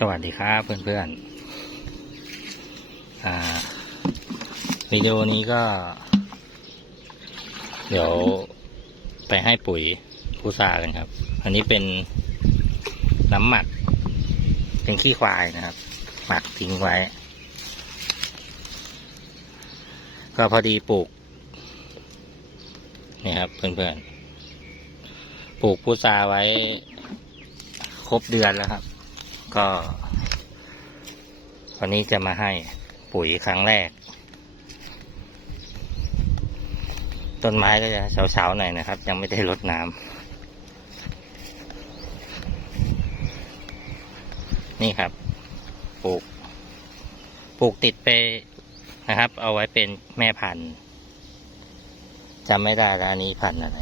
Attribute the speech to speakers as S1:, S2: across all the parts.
S1: สวัสดีครับเพื่อนๆวิดีโอนี้ก็ เดี๋ยวไปให้ปุ๋ยพุทรากันครับ อันนี้เป็นน้ำหมัก เป็นขี้ควายนะครับ หมักทิ้งไว้ ก็พอดีปลูกนี่ครับเพื่อนๆ ปลูกพุทราไว้ครบเดือนแล้วครับ ก็วันนี้จะมาให้ปุ๋ยครั้งแรก ต้นไม้ก็จะเฉาๆหน่อยนะครับ ยังไม่ได้รดน้ำนี่ครับปลูกปลูกติดไปนะครับ เอาไว้เป็นแม่พันธุ์จำไม่ได้แล้วอันนี้พันธุ์อะไร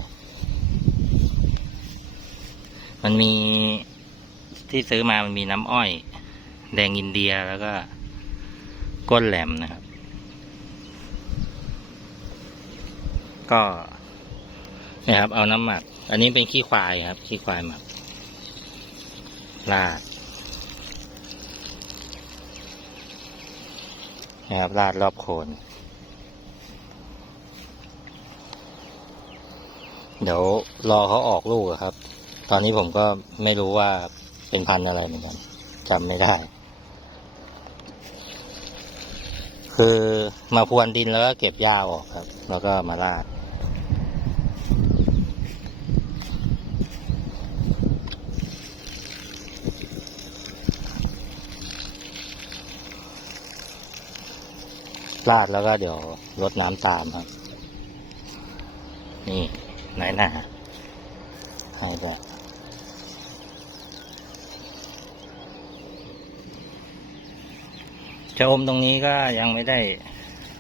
S1: มันมี ที่ซื้อมามันมีน้ำอ้อย แดงอินเดียแล้วก็ ก้นแหลมนะครับ ก็นี่ยครับ เอาน้ำหมัก อันนี้เป็นขี้ควายครับ ขี้ควายหมักราดนะครับราดรอบโคน เดี๋ยวรอเขาออกลูกครับ ตอนนี้ผมก็ไม่รู้ว่า เป็นพันอะไรเหมือนกันจำไม่ได้ คือมาพรวนดินแล้วก็เก็บหญ้าออกครับ แล้วก็มาราดราดแล้วก็เดี๋ยวรดน้ำตามครับ นี่ไหนหนาให้ด้วย ชะอมตรงนี้ก็ยังไม่ได้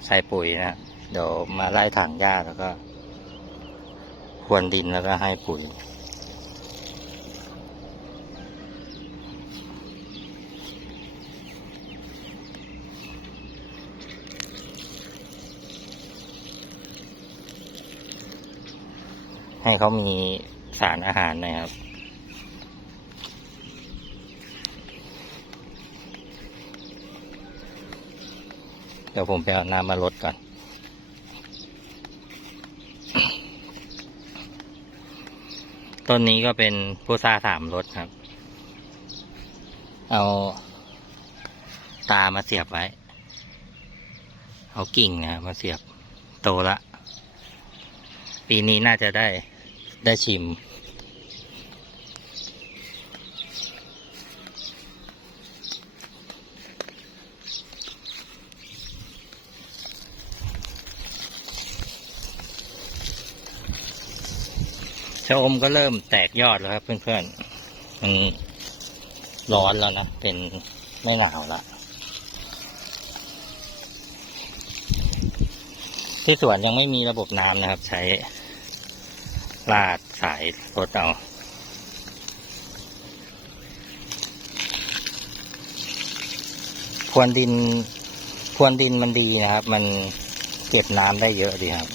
S1: ใส่ปุ๋ยนะเดี๋ยวมาไล่ถางหญ้าแล้วก็พรวนดินแล้วก็ให้ปุ๋ยให้เขามีสารอาหารหนะครับ เดี๋ยวผมไปเอาน้ำมาลดก่อน ต้นนี้ก็เป็นพุทราสามรสครับ เอาตามาเสียบไว้ เอากิ่งนะครับมาเสียบโตละ ปีนี้น่าจะได้ได้ชิม ชะอมก็เริ่มแตกยอดแล้วครับ เพื่อนๆ มันร้อนแล้วนะ เป็นไม่หนาวละ ที่สวนยังไม่มีระบบน้ำนะครับ ใช้ลาดสายรถเอาพรวนดินพรวนดินมันดีนะครับ มันเก็บน้ำได้เยอะดีครับ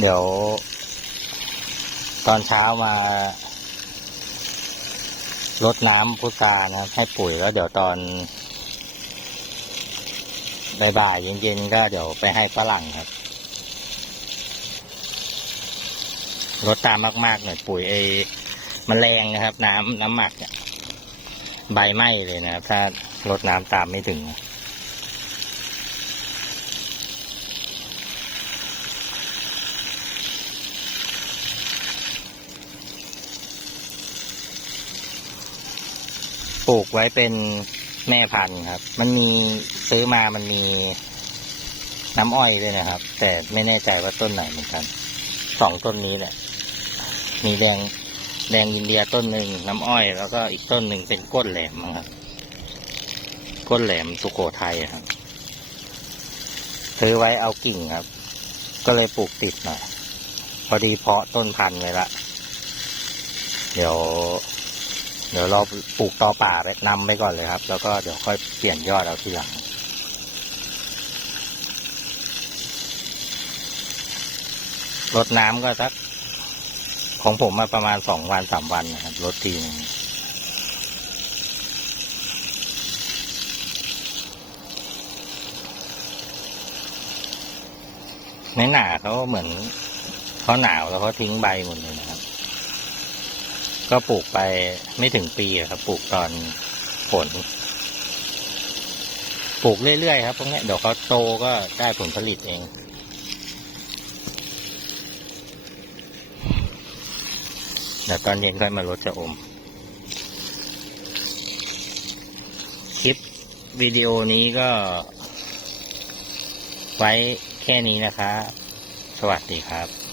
S1: เดี๋ยว ตอนเช้ามารดน้ำพุทรานะครับ ให้ปุ๋ยแล้วเดี๋ยวตอนบ่ายๆเย็นๆก็เดี๋ยวไปให้ฝรั่งครับรดตามมากๆหน่อยปุ๋ยไอ้มแมลงนะครับ น้ำน้ำหมักเนี่ยใบไหม้เลยนะครับ ถ้ารดน้ำตามไม่ถึง ปลูกไว้เป็นแม่พันธุ์ครับ มันมีซื้อมามันมีน้ำอ้อยด้วยนะครับ แต่ไม่แน่ใจว่าต้นไหนเหมือนกันสองต้นนี้แหละ มีแดงแดงอินเดียต้นหนึ่งน้ำอ้อย แล้วก็อีกต้นหนึ่งเป็นก้นแหลมครับก้นแหลมสุโขทัยครับซื้อไว้เอากิ่งครับ ก็เลยปลูกติดหน่อยพอดีเพาะต้นพันธุ์ไว้ละ เดี๋ยว เดี๋ยวเราปลูกตอป่าไปนำไปก่อนเลยครับ แล้วก็เดี๋ยวค่อยเปลี่ยนยอดเอาทีหลังรดน้ำก็สัก ของผมมาประมาณสองวันสามวันนะครับรดทีนึงในหนาเขาเหมือนเขาหนาวแล้วเขาทิ้งใบหมดเลยนะครับ ก็ปลูกไปไม่ถึงปีครับ ปลูกตอนฝนปลูกเรื่อยๆครับพวกนี้เดี๋ยวเขาโตก็ได้ผลผลิตเองเดี๋ยวตอนเย็นค่อยมารดจะอม คลิปวิดีโอนี้ก็ ไว้แค่นี้นะครับ สวัสดีครับ